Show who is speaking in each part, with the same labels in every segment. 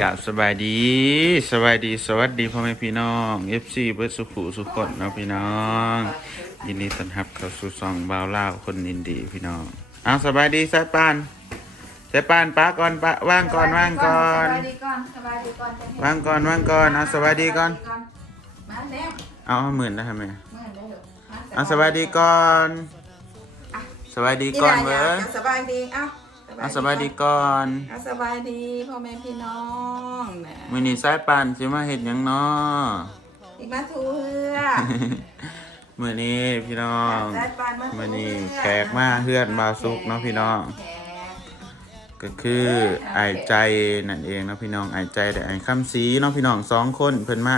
Speaker 1: กับสบายดีสบายดีสวัสดีพ่อแม่พี่น้อง FC เบิร์ดสุขุสุขคนเนาะพี่น้อง ยินดีต้อนรับเข้าสู่ซองบาวล่าวคนอินดีพี่น้องอ้าวสบายดีสายปานสายปานป้าก่อนป้าว่างก่อนว่างก่อน
Speaker 2: สบายดีก่อนสบายดีก่อนจะเห็น
Speaker 1: ว่างก่อนว่างก่อนเอาสบายดีก่อน
Speaker 2: มาแล้ว
Speaker 1: เอาเอาหมื่นได้ไหม
Speaker 2: เมื่อแล้ว
Speaker 1: เอาสบายดีก่อนสบายดีก่อนเบิร์ด
Speaker 2: สบายดีเอ้า
Speaker 1: เอาสบายดีก่อน
Speaker 2: เอาสบายดีพ่อแม่พี่น้องนะ
Speaker 1: มื้อนี้สายปานสิมาเฮ็ดหยังเนาะ
Speaker 2: อีกมาทูเพื่อ
Speaker 1: มื้อนี้พี่น้อง
Speaker 2: ได้ปานมา
Speaker 1: มื่อนี้แขกมาเฮือนมาซุกเนาะพี่น้อง
Speaker 2: แขก
Speaker 1: ก็คือไอายใจนั่นเองเนาะพี่น้องไอายใจแต่ไอายคำสีเนาะพี่น้องสองคนเพิ่นมา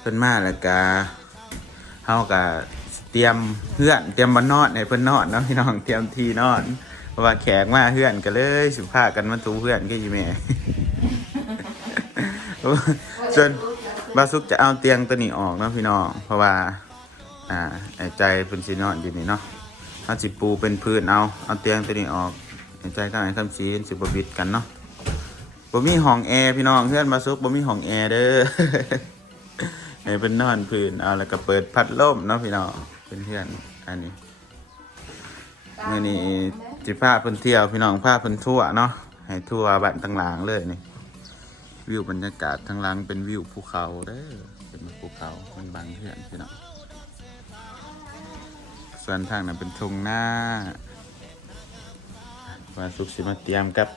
Speaker 1: เพิ่นมาแล้วก็เฮาก็เตรียมเฮือนเตรียมมานอนให้เพิ่นนอนเนาะพี่น้องเตรียมที่นอน เพราะว่าแขกมาเฮือนก็เลยสิพากันมาทูเฮือนก็อีแม่ส่วนบาซุกจะเอาเตียงตัวนี้ออกเนาะพี่น้องเพราะว่า อ่าไอ้ใจเป็นสีนอนอยู่นี่เนาะเอาสิปูเป็นพื้นเอาเอาเตียงตัวนี้ออกไอ้ใจก็ไอ้คำสีสิบบิดกันเนาะบ่มีห้องแอร์พี่น้องเพื่อนมาซุกบ่มีห้องแอร์เด้อไอ้เป็นนอนพื้นเอาแล้วก็เปิดพัดลมเนาะพี่น้องเป็นเพื่อนอันนี้มื่อนี้ จิพาเพิ่นเที่ยวพี่น้องพาเพิ่นทั่วเนาะให้ทั่วบ้านทั้งหลังเลยนี่วิวบรรยากาศทั้งหลังเป็นวิวภูเขาเด้อเป็นภูเขามันบางเพื่อนพี่น้องส่วนทางนั้นเป็นทุ่งหน้าว่าสุกสิมาเตรียมกับ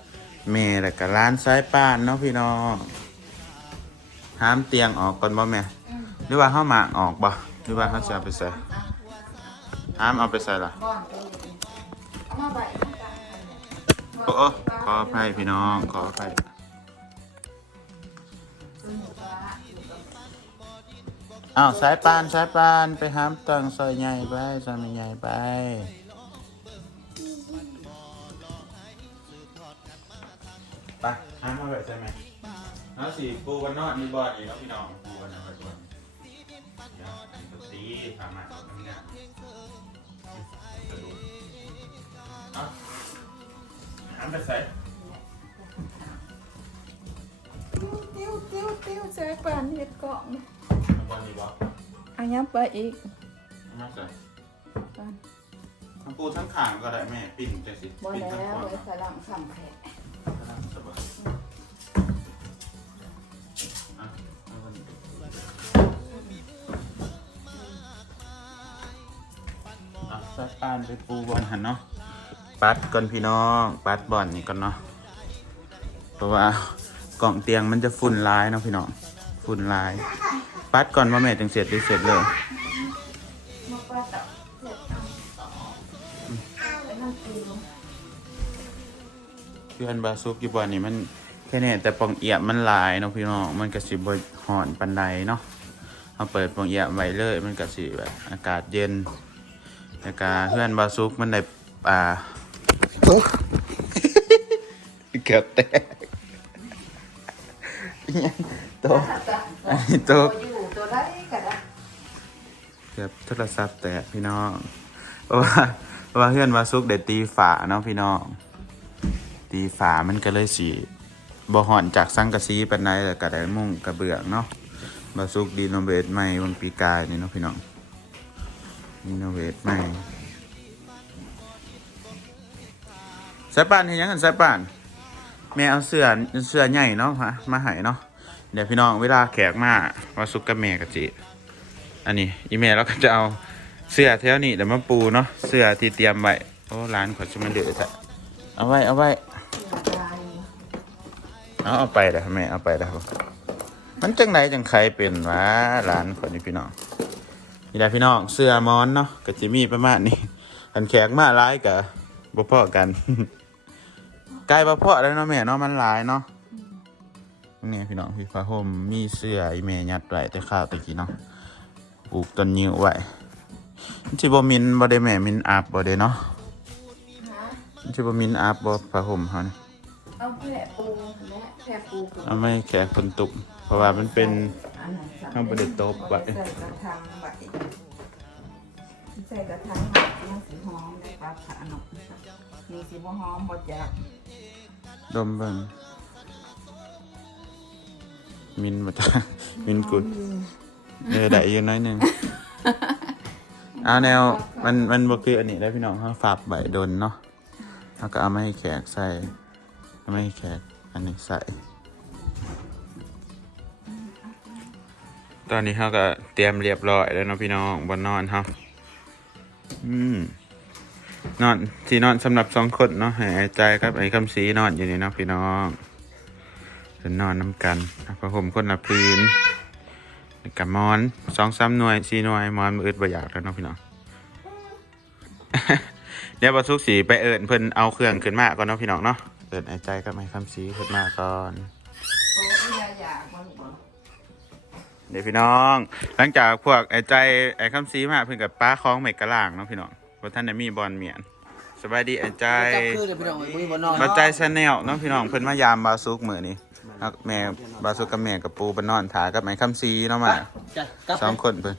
Speaker 1: เมย์และกับร้านซ้ายป้านเนาะพี่น้องห้ามเตียงออกก่อนบ่แม่หรือว่าห้าหมากออกบ่หรือว่าเขาจะเอาไปใส่ห้ามเอาไปใส่ละ
Speaker 2: บ้อนเออ มาใบ
Speaker 1: โอ้โอขออภัยพี่น้องขออภัยอ้าวสายปานสายปานไปหามตังซอยใหญ่ไปซอยใหญ่ไปไปหามมาแบบใช่ไหมน้องสีปูวันนอดมีบอดอีกแล้วพี่น้องปูวันนอดบอดเดี๋ยวอันตีทำมาตรงนี้กระดูกเอา ห้ามไปใส่
Speaker 2: ติ้วติ้วติ้วใส่ปานเห็ดเกาะ
Speaker 1: บอลนี่บอ
Speaker 2: อันยังไปอีก
Speaker 1: ห้ามใส่
Speaker 2: ปาน
Speaker 1: ทั้งปูทั้งขางก็ได้แม่ปิ้งจังสิ
Speaker 2: บ่
Speaker 1: ปิ้งทั้ง
Speaker 2: แล้ว
Speaker 1: คน
Speaker 2: เลยสลังสำแขก
Speaker 1: สบายอะเอาคนนี้อะสายปานไปปูบอลหันเนาะ ปัดก่อนพี่น้อง ปัดบอลนี่ก่อนเนาะเพราะว่ากล่องเตียงมันจะฝุ่นลายเนาะพี่น้องฝุ่นลาย ปัดก่อนว่าแม่ถึงเสร็จหรือเสร็จเลย
Speaker 2: เพื่
Speaker 1: อนบาซุกอยู่บ่อนนี่มันแค่นี้แต่ปองเอียบมันลายเนาะพี่น้องมันก็สิบ่หอนปันใดเนาะเอาเปิดปองเอียบไว้เลย มันก็สิแบบอากาศเย็นแล้วก็เพื่อนบาซุกมันได้อ่า โต๊ะเกือบแตกยังโตะอันนี้โตะ
Speaker 2: ตัวอยู่ตัวได้ก็ได้
Speaker 1: เกือบโทรศัพท์แตกพี่น้องเพราะว่าเพราะว่าเพื่อนมาซุกเด็ดตีฝาเนาะพี่น้อง ตีฝามันก็เลยสีบ่หอนจากสังกะสีปานใดแต่กระไดมุ่งกระเบื้องเนาะมาซุกดีโนเวทใหม่วันปีกายนี่เนาะพี่น้องดีโนเวทใหม่ สายป่านเห็นยังกันสายป่าน แม่เอาเสื้อเสื้อใหญ่เนาะมามาให้เนาะเดี๋ยวพี่น้องเวลาแขกมามาซุกกับแม่กับจีอันนี้อีเมลเราก็จะเอาเสื้อแถวนี้เดี๋ยวมาปูเนาะเสื้อที่เตรียมไว้โอ้ร้านขอจะมาเดือดอะเอาไว้เอาไว้เอาเอาไปเด้อแม่เอาไปเด้อมันจังไหนจังใครเป็นวะร้านขอนี่พี่น้องนี่แหละพี่น้องเสื้อมอนเนาะก็จะมีประมาณนี้อันแขกมาร้ายกับบ่พอกัน ใกล้บ่พอแล้วเนาะแม่เนาะมันหลายเนาะนี่พี่น้องพี่ฟ้าห่มมีเสื้ออีเมยัดไว้แต่ข้าวตะกี้เนาะปลูกต้นยิ้วไว้มันสิบ่มินบ่ได้แม่มินอาบบ่ได้เนาะ
Speaker 2: ฮะ
Speaker 1: มันสิบ่มินอาบบ่ผ้าห่มเฮานี่
Speaker 2: เอาแผลปูแม่แผลปู
Speaker 1: เอาไม่แขกคนตุกเพราะว่ามันเป็น
Speaker 2: อันนั้นสำ
Speaker 1: เอาไปเด็ดโต๊ะไว้
Speaker 2: ใส่กระถางใบใส่กระถางใบมันสีหอมในปลาขาหนกมีสีบ่หอมบ่จัก
Speaker 1: ดมเบิ่งมินมาจ้ามินกุดเออได้อยู่น้อยหนึงเอาแนวมันมันบ่คืออันนี้ได้พี่น้องเขาฝากใบดนเนาะแล้วก็เอามาให้แขกใส่เอามาให้แขกอันนี้ใส่ ตอนนี้เขาก็เตรียมเรียบร้อยแล้วเนาะพี่น้องบนนอนครับ อืมนอนที่นอนสำหรับสองคนเนาะห้ไอ้ใจกับไอ้คำสีนอนอยู่นี่เนาะพี่น้องเป็นอนน้ำกันพระผมคนละพื้นกับมอนสองสามหน่วยสี่หน่วยมอนมืออึดบ่อยากแล้วเนาะพี่น้องเดี๋ยวบรทุกสีไปเอิญเพิ่นเอาเครื่องขึ้นมาก่อนเนาะพี่น้องเนาะเอิญไอ้ใจกับไอ้คำสีขึ้นมาก่อน เดี๋ยวพี่น้อง หลังจากพวกไอ้ใจไอ้คำซีมาเพิ่นกับป้าคล้องเมกกะล่างเนาะพี่น้องเพราะท่านได้มีบอลเมียนสบายดีไอ้ใจ
Speaker 3: จับคือเดี๋ยวพี่น้องมือบนนอน
Speaker 1: บาใจชาแนลเนาะพี่น้องเพิ่นมายามบาซุกมื้อนี้แล้วแม่บาซุกกับแม่กับปูบานนอนถากับไอ้คำซีเนาะมา
Speaker 3: จับจับ
Speaker 1: สองคนเพิ่น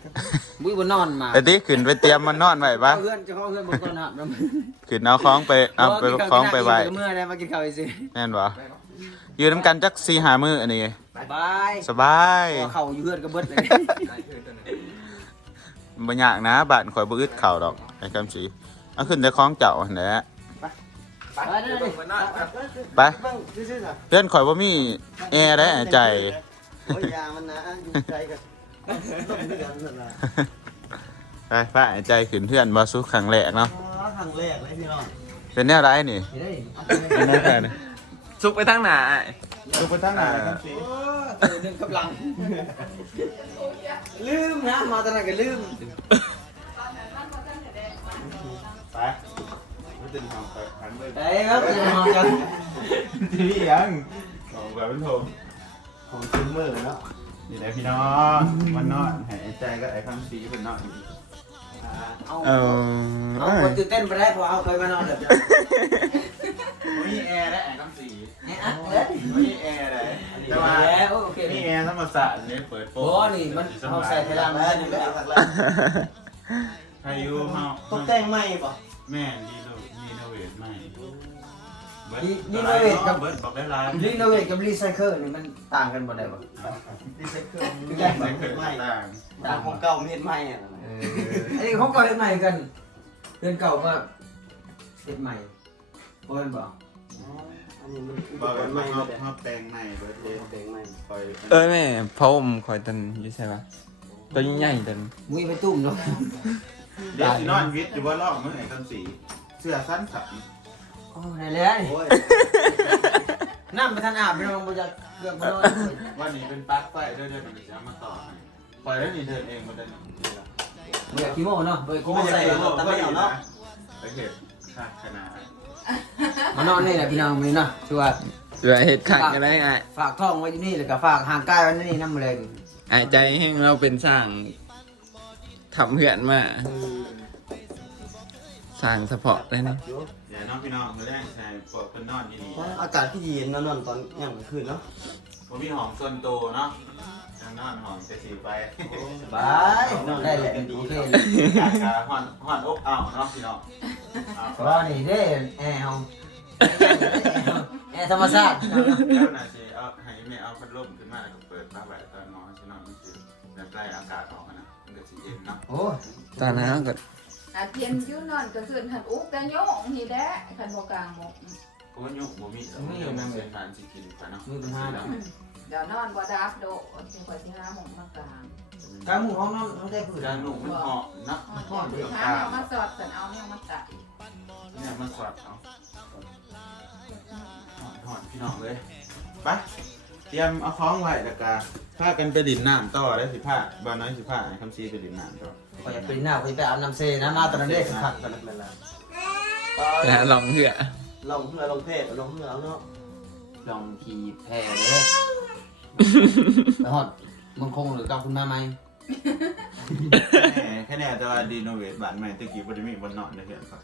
Speaker 3: มือบนนอนมา
Speaker 1: ไอ้ติขึ้นไปเตรียมมันนอนไว้ปะ
Speaker 3: เพื่อนจะเข้าเพื่อนบนต้นหับน้ำ
Speaker 1: ขึ้นเอาคล้องไปเอาไปคล้องไปไว้
Speaker 3: เมื่อได้มากินข้าวอีสิ
Speaker 1: แม่นบ่อยู่น้ำกันจัก4-5มื้ออันนี้
Speaker 3: บาย
Speaker 1: สบาย
Speaker 3: เข่าอยู่เพื่อนกับเบิดเลย
Speaker 1: บ่ยากนะบ้านข่อยบ่อึดข้าวดอกไอ้คำซีเอาขึ้นแต่คล้องเจ้าหั่นแหละ
Speaker 3: ไปได้เลย
Speaker 1: ไปเพื่อนข่อยว่ามีแอร์ได้ใจ
Speaker 4: โอ้ยยามันนะอยู่ใจกันต้องเดือนนั่นแหละ
Speaker 1: ไปป้าใจขึ้นเพื่อนบาซุครั้งแรกเนาะ
Speaker 4: อ๋อครั้งแรกเลยพี่น้อง
Speaker 1: เป็นแนวไรนี่
Speaker 3: เฮ้ย
Speaker 1: เป็นแนวไรนี่
Speaker 5: ซุกไปทั้งหนา
Speaker 1: ดูไปทั้งไหนครับสิ
Speaker 3: หนึ่งกำลัง ลืมนะ มาตอนนั้นก็ลืม
Speaker 1: ไปมันจะทำไปหันไป
Speaker 3: ไปครับจะนอนกัน
Speaker 1: ที่ยังของแบบเป็นผม
Speaker 4: ของซิมเมอร์เนาะ
Speaker 1: นี่แหละพี่น้องมันนอนให้ไอ้ใจก็ไอ้คำสีเป็นนอนอยู่
Speaker 3: เอา
Speaker 1: เอ
Speaker 3: เอาคนตื่นเต้นไปได้เพราะเอาเคยมานอนแบบ
Speaker 1: มีแอร์ได้ไอ้คำสี
Speaker 3: นี้อะเอ้ย
Speaker 1: มีแอร์ได้แต่ว่า
Speaker 3: แล้วโอเค
Speaker 1: มีแอร์ธรรมศาสตร์เนี่ยเปิดโป
Speaker 3: โอ้นี่มันเอาใส่พลัง
Speaker 4: แล้
Speaker 3: แล้วว
Speaker 4: นี่แหละ
Speaker 3: ละ
Speaker 4: ครั้งแรก
Speaker 1: พายุเฮา
Speaker 4: ตกแต่งใหม่ป่ะ
Speaker 1: แม่ดีโนดีโนเวทใหม่
Speaker 3: รีโนเวทกับ
Speaker 1: เบิร์ดบอกได้ร้าน
Speaker 3: รีโนเวทกับรีไซเคิลนี่มันต่างกันหมดเลยปะ
Speaker 4: ดีไซเคิล
Speaker 1: ไม่
Speaker 4: ใหญ่
Speaker 1: เค
Speaker 4: ใหม่
Speaker 1: ต่าง
Speaker 4: ต่างของเก่าเมียนใหม่อะ
Speaker 3: เอออันนี้เขาก่อเฮ็ดใหม่กันเดือนเก่าก็เฮ็ดใหม่บ่เห็นบ่
Speaker 4: อันนี้มัน
Speaker 1: บอก
Speaker 4: เป็
Speaker 1: กัน
Speaker 4: นให
Speaker 1: ว่า
Speaker 4: ม่
Speaker 1: เขา
Speaker 4: เลย
Speaker 1: เขาแต่งใหม่เบิร์ดเดย์
Speaker 4: แต่งใหม่
Speaker 1: คอย
Speaker 5: เออแม่พ่อผมคอยตันอยู่ใช่ปะตัวใหญ่ๆตัน
Speaker 3: มุ้ยไปตุ้มเนาะ
Speaker 1: เดี๋ยวสินอนวิทย์อยู่ว่าลอกมื่อไหร่คำสีเสื้อสั้นสับ
Speaker 3: โอ้ได้แล้วนี่
Speaker 4: โอ้ย
Speaker 3: น้ำไปทันอาบไปลองบ่จะเรื่องบ่นอน
Speaker 1: วันนี้เป็นปลั๊กไฟเดินเดินมันจะมาต่อให้ปล่อยแล้วนี่เดินเองมาเดิน
Speaker 3: บ่อยากขี้โม้เนาะบ่อยากขี้
Speaker 1: ไม่
Speaker 3: โม้
Speaker 1: ใช่
Speaker 3: ใส่
Speaker 1: โลกก็อยู่นะไปเห็นค่าขนาด
Speaker 3: มานอนนี่แหละพี่น้องมื้อนี้เนาะคือว่า
Speaker 5: เดี๋ยวเห็ดขัดกันได้ไง
Speaker 3: ฝากท้องไว้อยู่นี่แล้วก็ฝากห่างกายไว้นี่นำเลย
Speaker 5: ไอ้ใจแห้งเราเป็นสร้างทำเหือนมาสร้างเฉพาะเลยนะ
Speaker 4: อยู่
Speaker 1: เดี๋ยวน้องพี่น้องมาแรกใช่พวกคนนอนอยู่นี่
Speaker 4: เพราะอากาศที่เย็นนอนๆตอนย่างกลางคืนเนาะ
Speaker 1: ผมมีหอมส่วนตัวเนาะทางนอนหอมจะสีไป
Speaker 3: สบายได้แหละโอเค
Speaker 1: อยากจะหอนหอนอกอ่าวเนาะพี่น้อง
Speaker 3: เพราะว่านี่เด้แอร์เฮาแอร์ธรรมชาติ
Speaker 1: แล้วน่ะสิเอาให้แม่เอาพัดลมขึ้นมาแล้วก็เปิดฟ้าไว้ตอนนอนสินอนมันสิแบบไล่อากาศออกอะนะมันก็สิเย็นเนาะ
Speaker 3: โอ้
Speaker 5: ตอนนั้นก็
Speaker 2: อาเทียนอยู่นอนก็คืนหันอุกแต่โยงนี่แหละคันบ่กลางหม ก
Speaker 1: เพราะว่ายุคบ่มีบ่มีมันเป็นการสิกินไปเนาะ
Speaker 3: มีปัญหาแล้ว
Speaker 2: เดี๋ยวนอนบ่ดับโดดสิข่อยสิหาหมกมากลาง
Speaker 3: กลางหมู่ห้องนอนเขาได้คือ
Speaker 1: การหนุ่มมันเหาะเนาะ
Speaker 2: หอนสิหาแนวมาสอดกันเอาแนวมาตัด
Speaker 1: เนี่ยมันสอดเอาหอนพี่น้องเลยไปเตรียมเอาคล้องไว้แล้วก็พากันไปดินน้ำต่อได้สิผ้าบ้านน้อยสิผ้าคำซีไปดินน้ำต่อ
Speaker 3: ขอยากไปหน้าขอยไปอาบน้ำเซนะมาตอนนั้นเด้ขัด
Speaker 4: กันนั่นแหละ
Speaker 5: ไปหาลองเหือ
Speaker 4: ลองเพื่อลองเพศลองเพื่อเอาเนาะ
Speaker 3: ลองขี่แพเด้ไปฮอดเมืองคงหรือกลับคุณมาไหม
Speaker 1: แค่แน่แต่ว่าดีโนเวทบ้านใหม่ตะกี้บ่ได้มีบนนอนได้เห็นปะ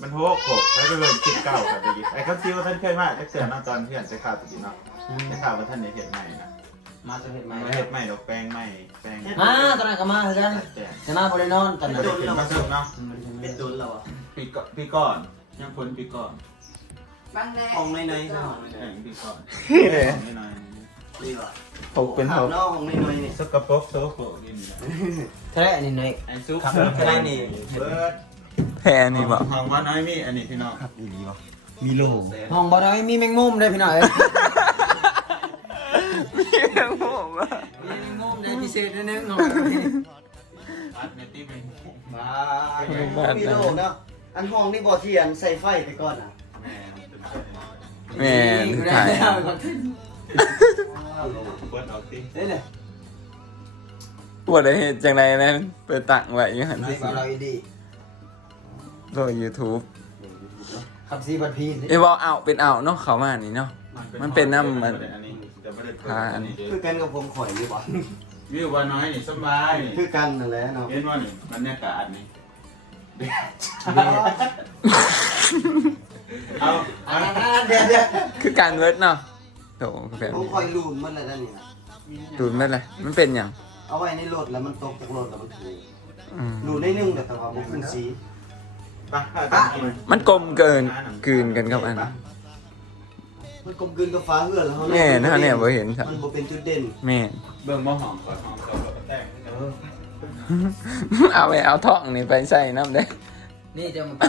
Speaker 1: มันโหกโขกแล้วก็เลยคิดเก่าครับตะกี้ไอ้คำซีว่าท่านเคยมาไอ้เสือมาตอนเที่ยงจะข่าวตะกี้เนาะจะข่าวว่าท่านในเห็ดใหม่นะ
Speaker 3: มาจะเห็นไหม
Speaker 1: ไม่เห็ดใหม่ดอกแป้งใหม่แป้ง
Speaker 3: มาตอนนั้นก็มาคือกัน
Speaker 1: แต่
Speaker 3: จะมาบริโนอนตอนนั้น
Speaker 1: ไม่ได้เป็นมาสุกเนาะ
Speaker 4: เป็นดุลเราอะ
Speaker 1: ปีก่อนปีก่อน ยังพ้นปีก่อน
Speaker 2: บางแน่
Speaker 4: ห้องในใน
Speaker 2: เจ้า
Speaker 1: แข่งปีก่อน
Speaker 5: พี่เลย
Speaker 1: ไม่นาน
Speaker 4: นี่ว่ะ
Speaker 5: หกเป็นหก
Speaker 4: นอกของนี่หน่อยนี่
Speaker 1: สกปรกโซโครกนี่นะ
Speaker 3: แท้อันนี้ใน
Speaker 1: ไอ้ซุป
Speaker 3: ครับ
Speaker 1: เสิร์ฟ
Speaker 3: แท้นี่
Speaker 1: เบิร์ด
Speaker 5: แพ้นี่บอก
Speaker 1: ห้องว่าน้อยมีอันนี้พี่น้อง
Speaker 4: ครับอีหลีว่ะมีโล
Speaker 3: ห้องบ่ได้มีแมงมุมได้พี่น้อยเอ้ย
Speaker 5: มีเรื่องผมอะ
Speaker 3: มีแมงมุมได้พิเศษนิดนึงหน่อย
Speaker 1: อัดในที่เป็น
Speaker 4: บ้ามีโลเนาะ อันห้องนี่บ่เทียนใส่ไฟไปก่อนอะ
Speaker 1: แม่เป็นไป
Speaker 5: แม่นถ่าย
Speaker 3: ได้ก่อน
Speaker 1: เบิร์ดออกที่
Speaker 3: เด้เลย
Speaker 5: ปวดเหตุจังไรนะเปิดตังไว้อยังหัน
Speaker 3: ให้
Speaker 5: ที่
Speaker 3: กับเราอีดี
Speaker 5: โลกยูทูบ
Speaker 3: ขับซีบัดพี
Speaker 5: ไอ้บอกเอาเป็นเอาเนาะเขามานี่เนาะ มันเป็นน้ำมัน
Speaker 1: อันนี้แต่ไม่ได้เปิด
Speaker 5: ทาอั
Speaker 1: อั
Speaker 5: น
Speaker 1: น
Speaker 5: นี้
Speaker 1: นี้
Speaker 4: คือกันกับผมข่อยอยู่บ่
Speaker 1: วิวว่าน้อยนี่สบายนี่
Speaker 4: คือกันนั่นแหละเนาะ
Speaker 1: เห็นว่านี่บรรยากาศนี่ เอาเอา
Speaker 4: เดี๋ยวเดี๋ยว
Speaker 5: คือการเวิร์ดเนาะโถแบบ
Speaker 4: ผม
Speaker 5: นี้
Speaker 4: ข่อยลูนมันแล้วนั่นนี่นะ
Speaker 5: ดูดไม่เลยมันเป็นอย่าง
Speaker 4: เอาไว้ในรถแล้วมันตกจากรถแล้วมันถูก
Speaker 5: อืม
Speaker 4: ลูนได้นึงแต่ว่าบ่ขึ้นสี
Speaker 1: ไปไปกิน
Speaker 5: มันกลมเกินกลืนกันกับอัน
Speaker 4: มันกลมกลืนกับฟ้าเหือนแล้วเขา
Speaker 5: แม่นะเนี่ยบ่เห็นครับ
Speaker 4: มันบ่เป็นจุดเด่น
Speaker 5: แม่
Speaker 1: เบิ่งมอหอมก่อนหอมก่อนแต่ง
Speaker 5: เอาไปเอาท่องนี่ไปใส่น้ำได้
Speaker 3: นี่จะมาไป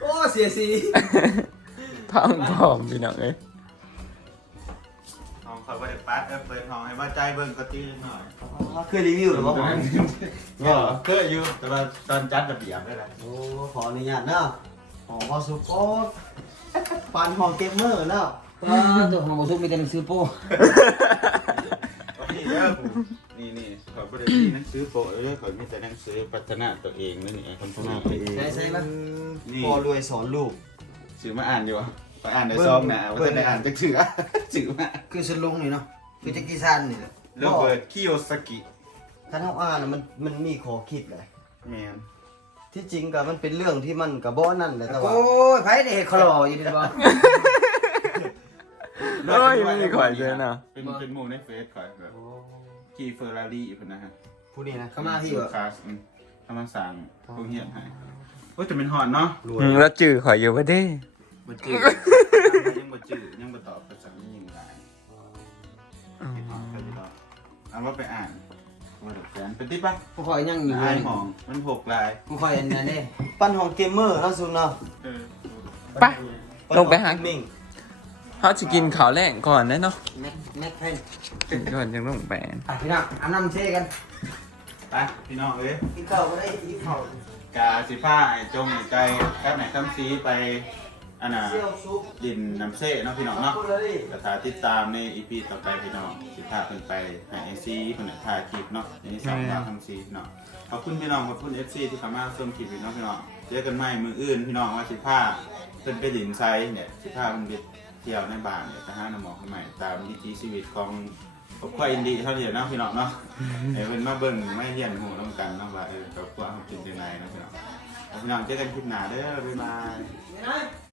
Speaker 3: โอ้เสียสี
Speaker 5: ท่องพร้อมพี่น้องเอ้ย
Speaker 1: หอมเขาไปปัดเปิดหอมให้ว่าใจเบิ่งก็ตีหน่อย
Speaker 4: เคยรีวิวหรือเปล่า
Speaker 1: ก็เคยอยู่แต่ว่าตอนจัดระเบียบได้แหละ
Speaker 4: โอ้ขออนุญาตเนาะหอพอสุกโอ้ปานหอเกมเมอร์เนาะ
Speaker 3: ว้าตัวของบ่ทุกมีแต่หนังสือโป้
Speaker 1: นี่เด้ อนี่นี่เขาไม่ได้มีหนังสือโปะเลยเขามีแต่หนังสือพัฒนาตัวเองนั่นนี่พัฒนาตัวเอง
Speaker 3: ใช่ใช่ปะ
Speaker 4: พอรวยสอนลูก
Speaker 1: ซื้อมาอ่านดีวะไปอ่านในซองนะว่าจะได้อ่านจะถือซื้อมา
Speaker 3: คือสุดลุงนี่เนาะคือจักรีซันนี่แหละ
Speaker 1: โรเบิร์ตคิโยสกิ
Speaker 4: ท่านเขาอ่านน่ะมันมันมีขอคิดเลย
Speaker 1: แมน
Speaker 4: ที่จริงก็มันเป็นเรื่องที่มันกับบ่นั่นแหละแต่ว่า
Speaker 3: โอ้ยไผได้เฮ็ดคลออยู่ดีบ่
Speaker 5: โอ้ยไม่มีข่อยเจอเนาะ
Speaker 1: เป็นเป็นหมู่ในเฟซข่อยแบบขี่เฟอร์รารี่เพิ่นนะฮะ
Speaker 4: ผู้นี้นะ
Speaker 3: เข้ามาพี่
Speaker 1: สุ
Speaker 3: บ่
Speaker 1: ดคลาสกำลังสั่งพวกเฮียนให้โอ้ยจะเป็นหอนเนาะ
Speaker 4: รวย
Speaker 5: อืมแล้วจื้อข่อยอยู่บ่ได้
Speaker 1: บ่จืดยังบ่จืดยังบ่ตอบภาษาไม่ยิงหลายคิดหอนไปดีดอกเอาว่าไปอ่านว่าดอกแฟนเป็นติปะ
Speaker 3: ผู้คอยยังอยู่เล
Speaker 1: อาย
Speaker 3: ย
Speaker 1: หมองมันหกลาย
Speaker 3: ผู้คอยอันนั้นเด้
Speaker 4: ปั้นหอเกมเมอร์เนาะซุนเนาะ
Speaker 1: เออ
Speaker 5: ไปลงไปหา
Speaker 4: มิ่ง
Speaker 5: เขาจะกินข้าวแรงก่อนนะเนาะ
Speaker 3: แม็กแม็กเพน
Speaker 5: ก่อนยังต้องไป
Speaker 3: อะพี่น้องอาบน้ำเช่กัน
Speaker 1: ไปพี่น้องเอ้ย
Speaker 4: กินข้าวก็ได้กินข้าว
Speaker 1: กาสิผ้าไอ้จงไอ้ใจแคบไหนคำซีไปอันน่ะดินน้ำเซ่เนาะพี่น้องเนาะกระถาติดตามในอีพีต่อไปพี่น้องสิพาเพิ่นไปหาไอซีเพิ่นถ่ายคลิปเนาะอันนี้สามดาวคำซีเนาะขอบคุณพี่น้องขอบคุณเอฟซีที่เข้ามาชมคลิปพี่น้องพี่น้องเจอกันใหม่มืออื่นพี่น้องว่าสิพาเพิ่นไปดินไซเนี่ยสิพาเพิ่นไป เที่ยวในบ้านเนี่ยไปหาน้ำหมอกใหม่ตามวิถีชีวิตของครอบครัวอินดีเท่านี้เนาะพี่น้องเนาะเอ้เพิ่นมาเบิ่งมาเฮียนหูนํกันเนาะว่าเออครอบครัวเฮาเป็นจังไดเนาะพี่น้องพี่น้องเจอกันคลิปหน้าเด้อบ๊ายบาย